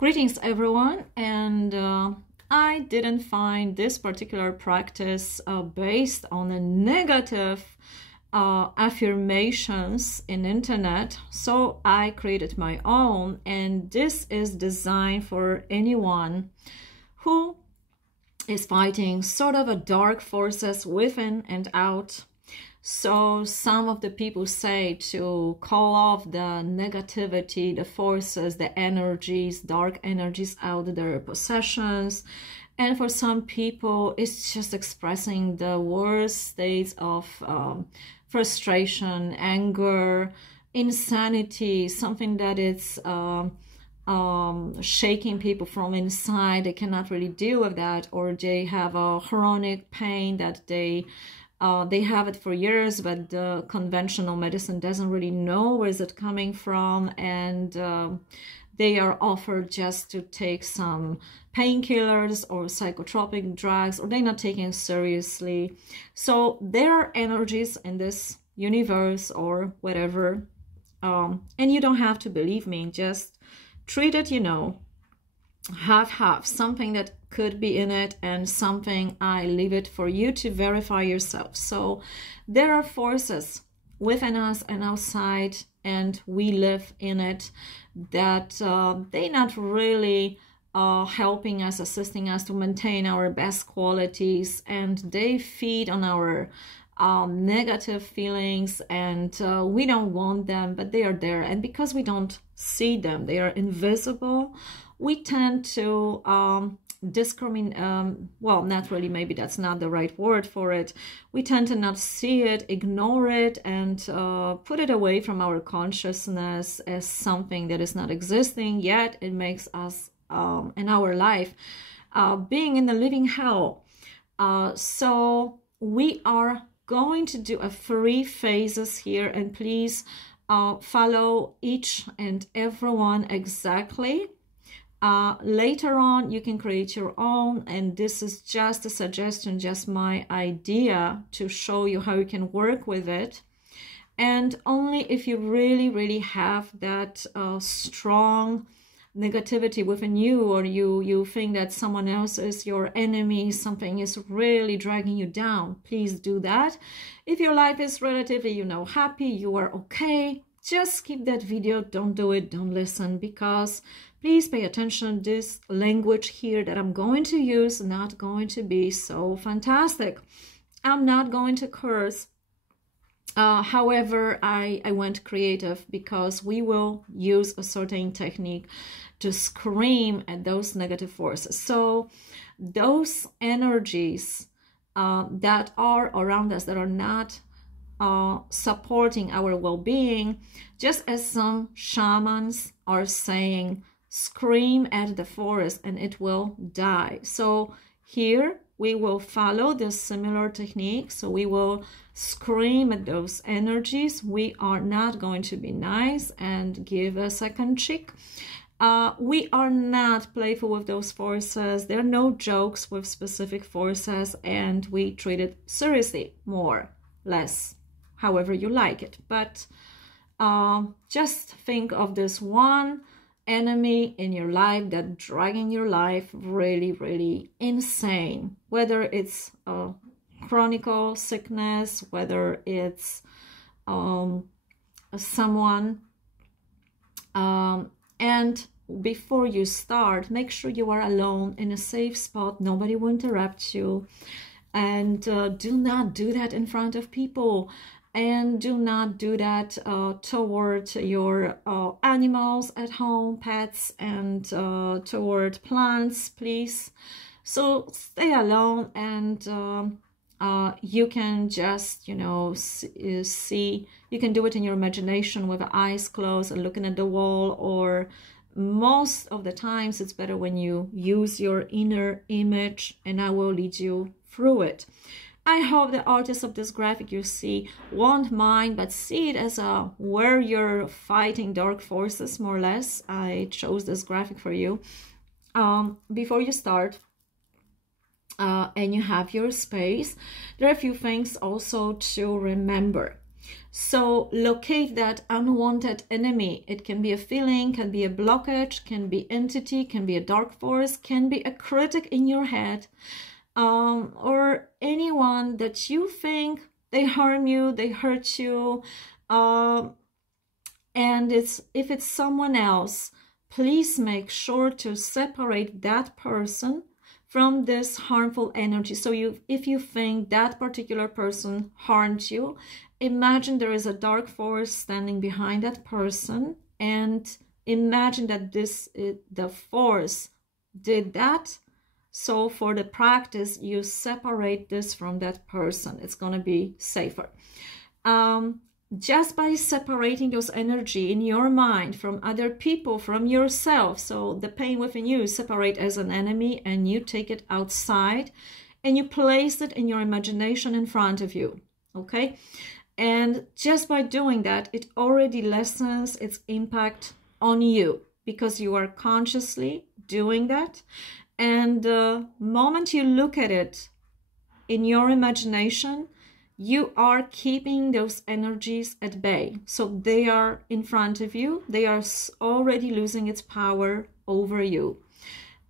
Greetings everyone, and I didn't find this particular practice based on the negative affirmations in internet, so I created my own, and this is designed for anyone who is fighting sort of a dark forces within and out. So some of the people say to call off the negativity, the forces, the energies, dark energies out of their possessions. And for some people, it's just expressing the worst states of frustration, anger, insanity, something that is shaking people from inside. They cannot really deal with that, or they have a chronic pain that they have it for years, but the conventional medicine doesn't really know where is it coming from, and they are offered just to take some painkillers or psychotropic drugs, or they're not taking it seriously. So there are energies in this universe or whatever, and you don't have to believe me, just treat it, half something that could be in it and something I leave it for you to verify yourself. So there are forces within us and outside, and we live in it, that they're not really helping us, assisting us to maintain our best qualities, and they feed on our negative feelings, and we don't want them, but they are there, and because we don't see them, they are invisible, we tend to discriminate, well, not really, maybe that's not the right word for it. We tend to not see it, ignore it, and put it away from our consciousness as something that is not existing, yet it makes us in our life being in the living hell. So we are going to do a 3 phases here, and please follow each and every one exactly. Later on you can create your own, and this is just a suggestion, just my idea to show you how you can work with it. And only if you really have that strong negativity within you, or you think that someone else is your enemy, something is really dragging you down, please do that. If your life is relatively, happy, you are okay, just keep that video, don't do it, don't listen, because please pay attention, this language here that I'm going to use not going to be so fantastic. I'm not going to curse. However, I went creative because we will use a certain technique to scream at those negative forces. So those energies that are around us, that are not supporting our well-being, just as some shamans are saying, scream at the forest and it will die. So here we will follow this similar technique. So we will scream at those energies. We are not going to be nice and give a second cheek. We are not playful with those forces. There are no jokes with specific forces, and we treat it seriously, more, less, however you like it. But just think of this one enemy in your life that dragging your life really insane, whether it's a chronic sickness, whether it's someone, and before you start, make sure you are alone in a safe spot, nobody will interrupt you, and do not do that in front of people. And do not do that toward your animals at home, pets, and toward plants, please. So stay alone, and you can just, see, you can do it in your imagination with the eyes closed and looking at the wall, or most of the times it's better when you use your inner image, and I will lead you through it. I hope the artist of this graphic you see won't mind, but see it as a where you're fighting dark forces, more or less. I chose this graphic for you. Before you start, and you have your space, there are a few things also to remember. So locate that unwanted enemy. It can be a feeling, can be a blockage, can be entity, can be a dark force, can be a critic in your head, or anyone that you think they harm you, they hurt you. And if it's someone else, please make sure to separate that person from this harmful energy. So if you think that particular person harmed you, imagine there is a dark force standing behind that person, and imagine that the force did that. So for the practice, you separate this from that person. It's going to be safer. Just by separating those energy in your mind from other people, from yourself, so the pain within you separate as an enemy, and you take it outside and you place it in your imagination in front of you, okay? And just by doing that, it already lessens its impact on you, because you are consciously doing that. And the moment you look at it in your imagination, you are keeping those energies at bay. So they are in front of you. They are already losing its power over you.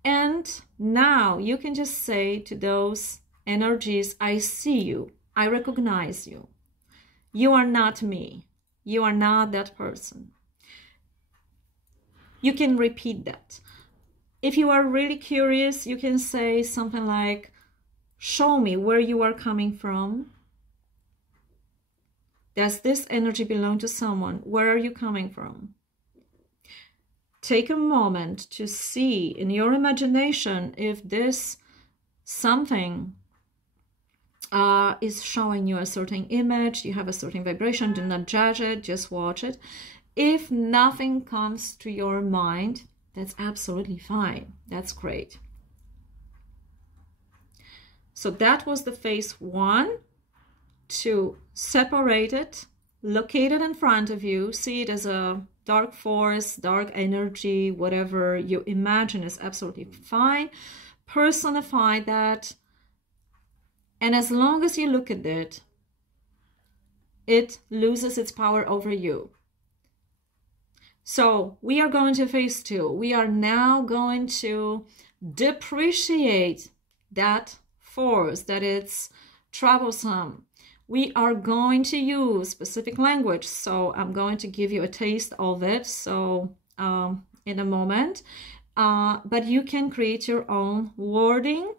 And now you can just say to those energies, I see you. I recognize you. You are not me. You are not that person. You can repeat that. If you are really curious, you can say something like, show me where you are coming from. Does this energy belong to someone? Where are you coming from? Take a moment to see in your imagination if this something is showing you a certain image, you have a certain vibration. Do not judge it, just watch it. If nothing comes to your mind, that's absolutely fine. That's great. So that was the phase 1. To separate it, locate it in front of you, see it as a dark force, dark energy, whatever you imagine is absolutely fine. Personify that, and as long as you look at it, it loses its power over you. So we are going to phase 2. We are now going to depreciate that force, that it's troublesome. We are going to use specific language. So I'm going to give you a taste of it. So in a moment, but you can create your own wording,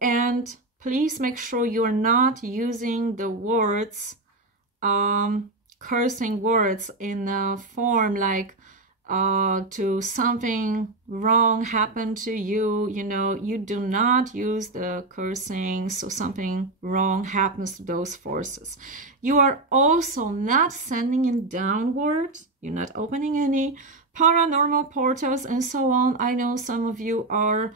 and please make sure you are not using the words, cursing words in a form like to something wrong happened to you. You know, you do not use the cursing so something wrong happens to those forces. You are also not sending it downward. You're not opening any paranormal portals and so on. I know some of you are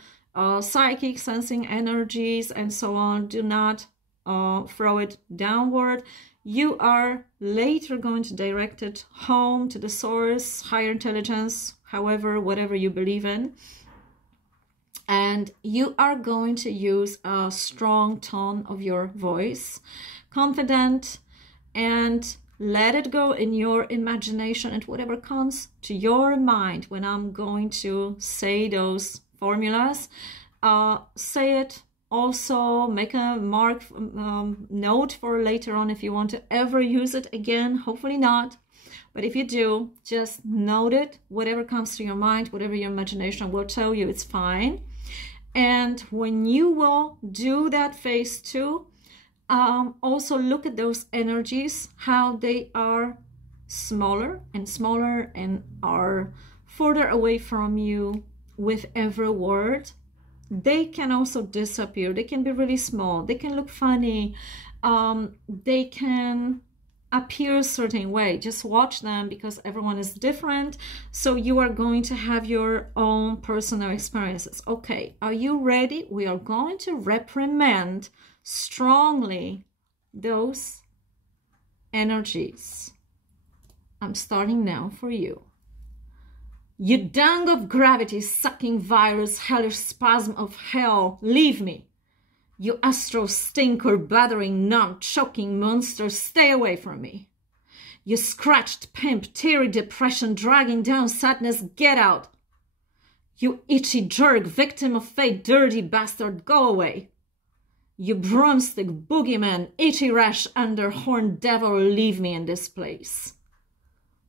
psychic, sensing energies and so on. Do not throw it downward. You are later going to direct it home to the source, higher intelligence, however, whatever you believe in. And you are going to use a strong tone of your voice, confident, and let it go in your imagination, and whatever comes to your mind when I'm going to say those formulas, say it. Also make a note for later on if you want to ever use it again. Hopefully not, but if you do, just note it. Whatever comes to your mind, whatever your imagination will tell you, it's fine. And when you will do that phase 2, also look at those energies, how they are smaller and are further away from you with every word. They can also disappear. They can be really small. They can look funny. They can appear a certain way. Just watch them, because everyone is different. So you are going to have your own personal experiences. Okay, are you ready? We are going to reprimand strongly those energies. I'm starting now for you. You dung of gravity, sucking virus, hellish spasm of hell, leave me. You astral stinker, bothering, numb, choking monster, stay away from me. You scratched pimp, teary depression, dragging down sadness, get out. You itchy jerk, victim of fate, dirty bastard, go away. You broomstick, boogeyman, itchy rash, under-horned devil, leave me in this place.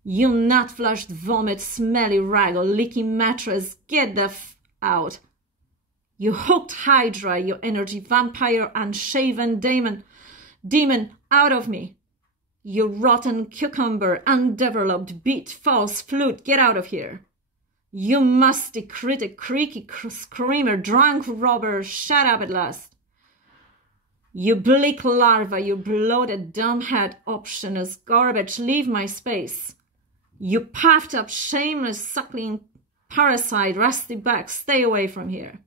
You nut-flushed vomit, smelly rag, or leaky mattress, get the f out. You hooked hydra, you energy vampire, unshaven demon, out of me. You rotten cucumber, undeveloped beat, false flute, get out of here. You musty critic, creaky screamer, drunk robber, shut up at last. You bleak larva, you bloated dumbhead, optionless garbage, leave my space. You puffed up, shameless, suckling parasite, rusty back, stay away from here.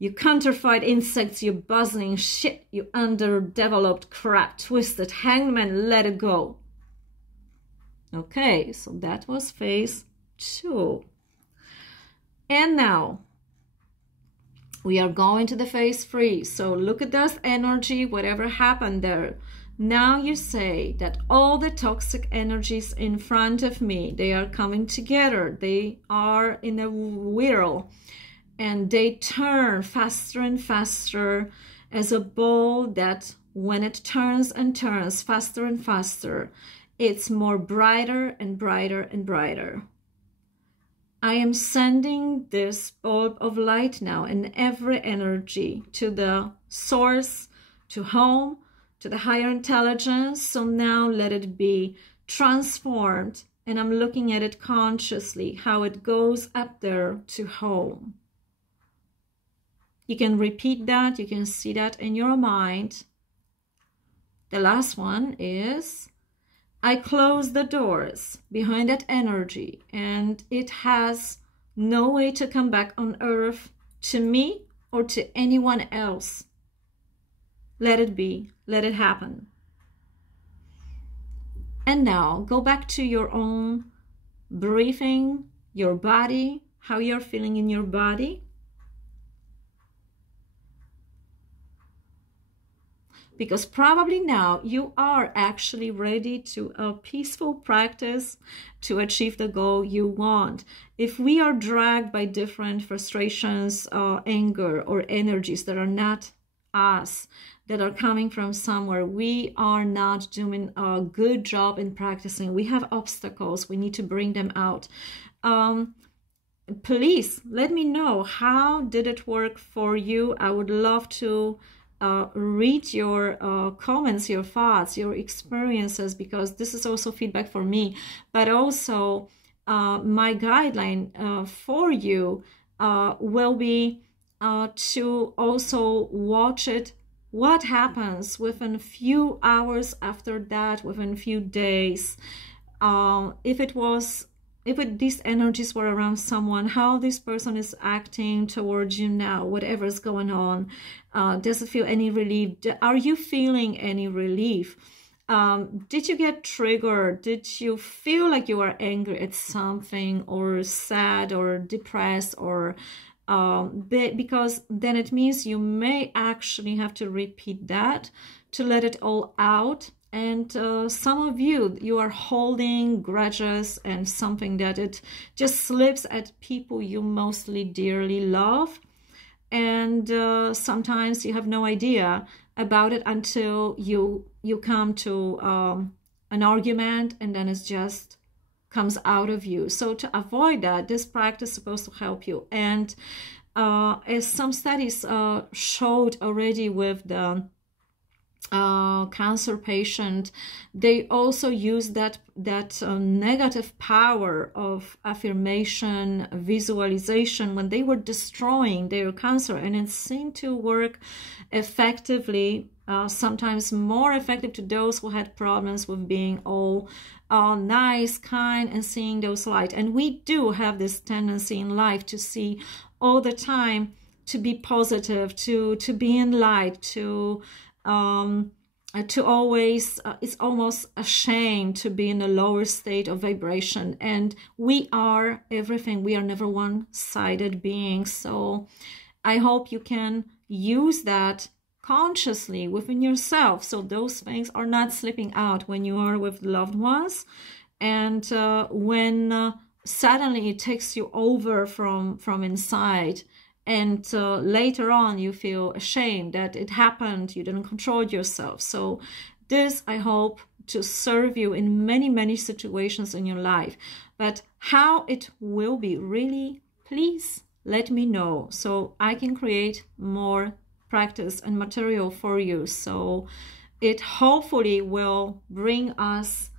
You counterfeit insects, you buzzing shit, you underdeveloped crap, twisted hangman, let it go. Okay, so that was phase 2. And now we are going to the phase 3. So look at this energy, whatever happened there. Now you say that all the toxic energies in front of me, they are coming together. They are in a whirl. And they turn faster and faster as a ball that when it turns and turns faster and faster, it's more brighter and brighter and brighter. I am sending this bulb of light now in every energy to the source, to home, to the higher intelligence. So now let it be transformed. And I'm looking at it consciously, how it goes up there to home. You can repeat that, you can see that in your mind. The last one is, I close the doors behind that energy and it has no way to come back on earth to me or to anyone else. Let it be, let it happen. And now go back to your own breathing, your body, how you're feeling in your body. Because probably now you are actually ready to a peaceful practice to achieve the goal you want. If we are dragged by different frustrations, anger, or energies that are not us, that are coming from somewhere, we are not doing a good job in practicing. We have obstacles. We need to bring them out. Please let me know, how did it work for you? I would love to read your comments, your thoughts, your experiences, because this is also feedback for me, but also my guideline for you will be to also watch it, what happens within a few hours after that, within a few days. If these energies were around someone, how this person is acting towards you now, whatever is going on. Does it feel any relief? Are you feeling any relief? Did you get triggered? Did you feel like you are angry at something, or sad, or depressed, or because then it means you may actually have to repeat that to let it all out. And some of you are holding grudges and something that it just slips at people you mostly dearly love. And sometimes you have no idea about it until you come to an argument, and then it just comes out of you. So to avoid that, this practice is supposed to help you. And as some studies showed already with the cancer patient, they also use that negative power of affirmation, visualization, when they were destroying their cancer, and it seemed to work effectively, sometimes more effective to those who had problems with being all nice, kind, and seeing those light. And we do have this tendency in life to see all the time, to be positive, to be in light, to always, it's almost a shame to be in a lower state of vibration. And we are everything. We are never one-sided beings. So I hope you can use that consciously within yourself, so those things are not slipping out when you are with loved ones, and when suddenly it takes you over from inside, and later on you feel ashamed that it happened, you didn't control yourself. So this, I hope, to serve you in many, many situations in your life. But how it will be, really, please let me know so I can create more practice and material for you. So it hopefully will bring us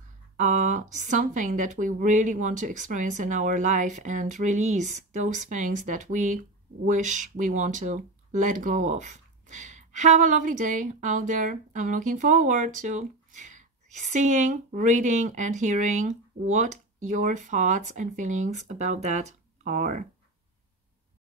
something that we really want to experience in our life and release those things that we wish we want to let go of. Have a lovely day out there. I'm looking forward to seeing, reading, and hearing what your thoughts and feelings about that are.